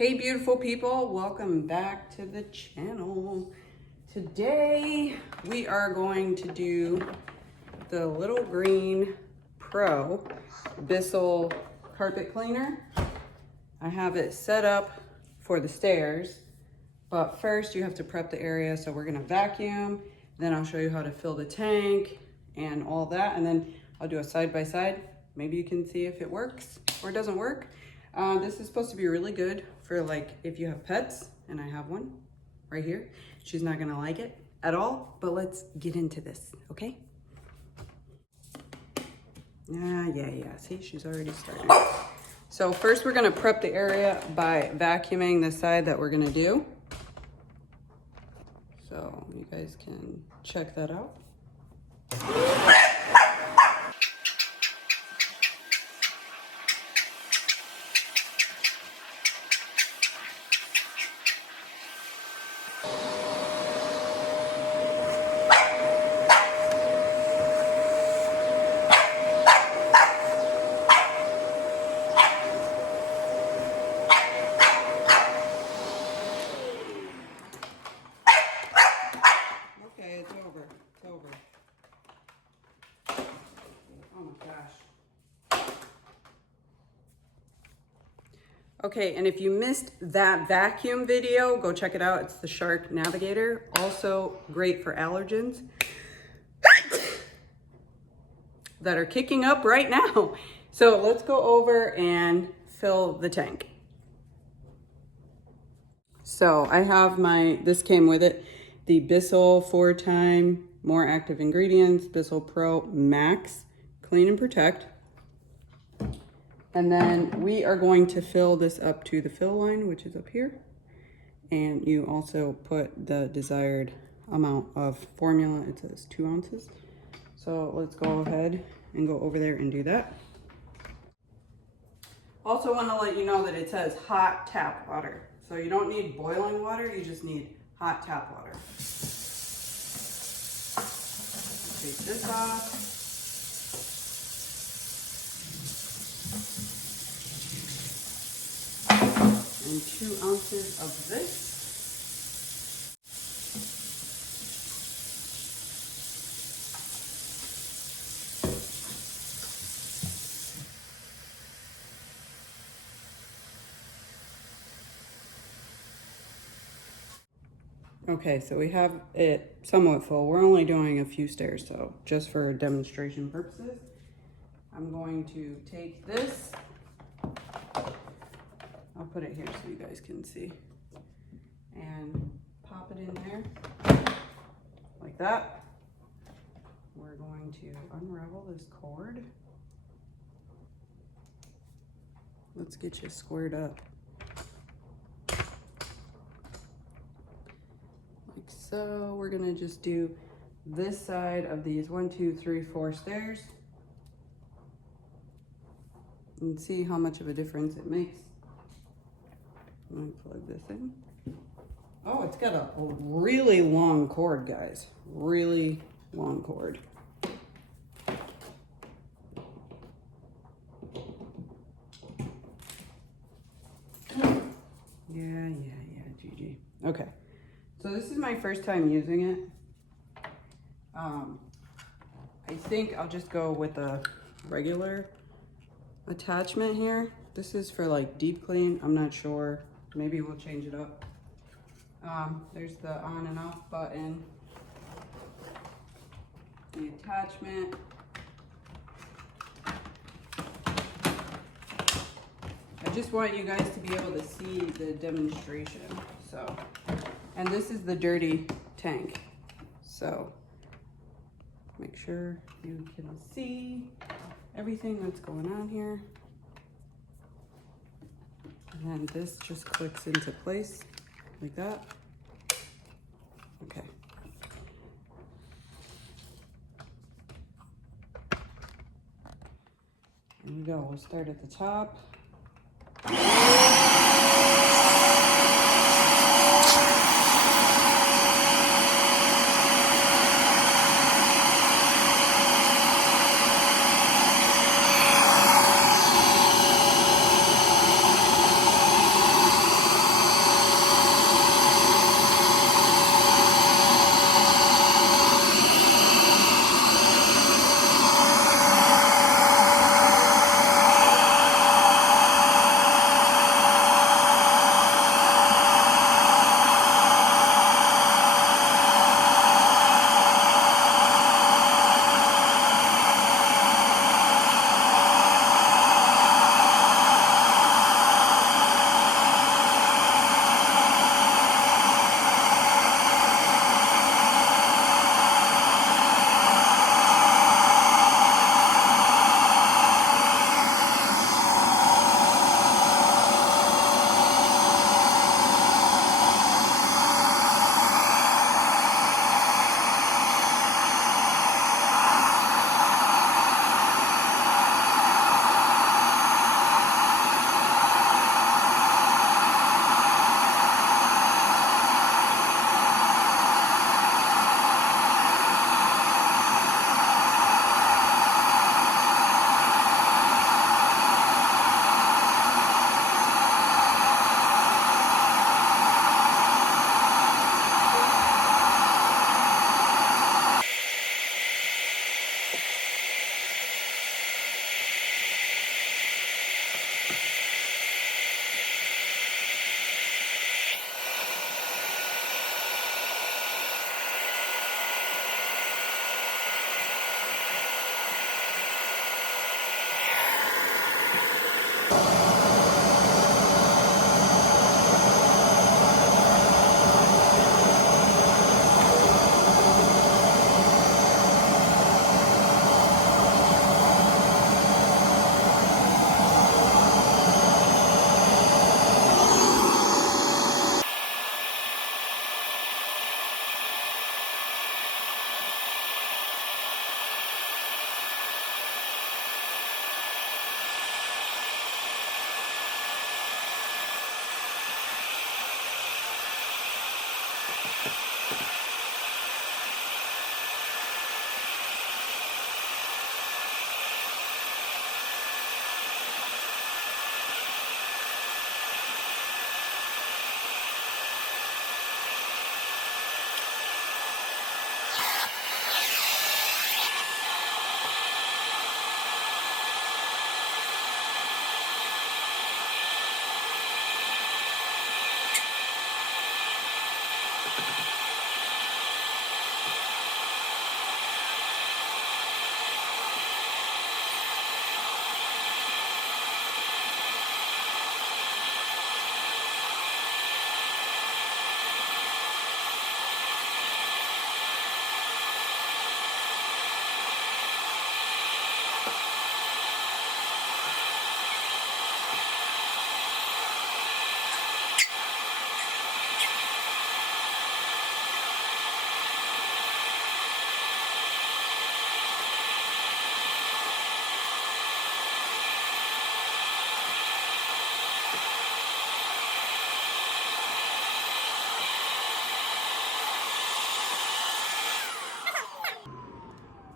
Hey beautiful people, welcome back to the channel. Today we are going to do the Little Green Pro Bissell carpet cleaner. I have it set up for the stairs, but first you have to prep the area. So we're gonna vacuum, then I'll show you how to fill the tank and all that, and then I'll do a side by side. Maybe you can see if it works or it doesn't work. This is supposed to be really good for like if you have pets, and I have one right here. She's not gonna like it at all, but let's get into this, okay? Yeah, see, she's already started. So first we're gonna prep the area by vacuuming the side that we're gonna do. So you guys can check that out. Okay, it's over. Oh my gosh. Okay, and if you missed that vacuum video, go check it out. It's the Shark Navigator. Also great for allergens that are kicking up right now. So let's go over and fill the tank. So I have this came with it, the Bissell 4-time more active ingredients, Bissell Pro Max Clean and Protect. And then we are going to fill this up to the fill line, which is up here. And you also put the desired amount of formula. It says 2 ounces. So let's go ahead and go over there and do that. Also want to let you know that it says hot tap water. So you don't need boiling water, you just need hot tap water. Take this off. And 2 ounces of this. Okay, so we have it somewhat full. We're only doing a few stairs, so just for demonstration purposes, I'm going to take this. I'll put it here so you guys can see. And pop it in there, like that. We're going to unravel this cord. Let's get you squared up. Like so. We're gonna just do this side of these 1, 2, 3, 4 stairs. And see how much of a difference it makes. I'm gonna plug this in. Oh, it's got a really long cord, guys. Really long cord. Yeah, GG. Okay, so this is my first time using it. I think I'll just go with a regular attachment here. This is for like deep clean. I'm not sure. Maybe we'll change it up. There's the on and off button, the attachment. I just want you guys to be able to see the demonstration. So, and this is the dirty tank. So make sure you can see everything that's going on here. And then this just clicks into place like that. Okay. There we go. We'll start at the top.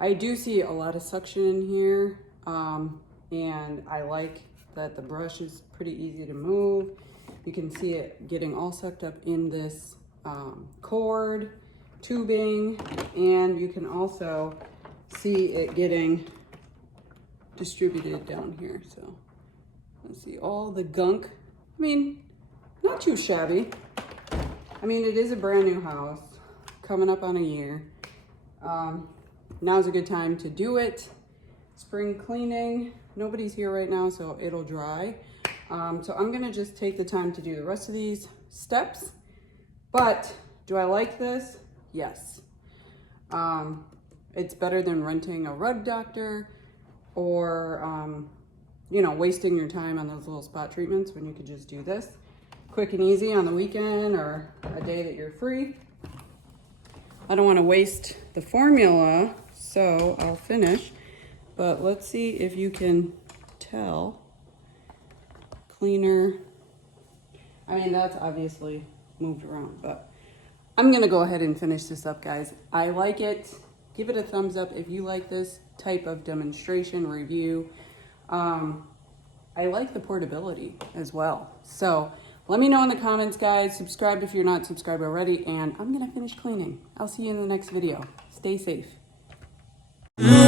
I do see a lot of suction in here, and I like that the brush is pretty easy to move. You can see it getting all sucked up in this cord, tubing, and you can also see it getting distributed down here. So let's see all the gunk. I mean, not too shabby. I mean, it is a brand new house, coming up on a year. Now's a good time to do it. Spring cleaning. Nobody's here right now, so it'll dry. So I'm gonna just take the time to do the rest of these steps. But do I like this? Yes. It's better than renting a rug doctor or, you know, wasting your time on those little spot treatments when you could just do this. Quick and easy on the weekend or a day that you're free. I don't want to waste the formula, so I'll finish. But let's see if you can tell. Cleaner. I mean, that's obviously moved around, but I'm going to go ahead and finish this up, guys. I like it. Give it a thumbs up if you like this type of demonstration review. I like the portability as well. So let me know in the comments, guys. Subscribe if you're not subscribed already, and I'm gonna finish cleaning. I'll see you in the next video. Stay safe. Little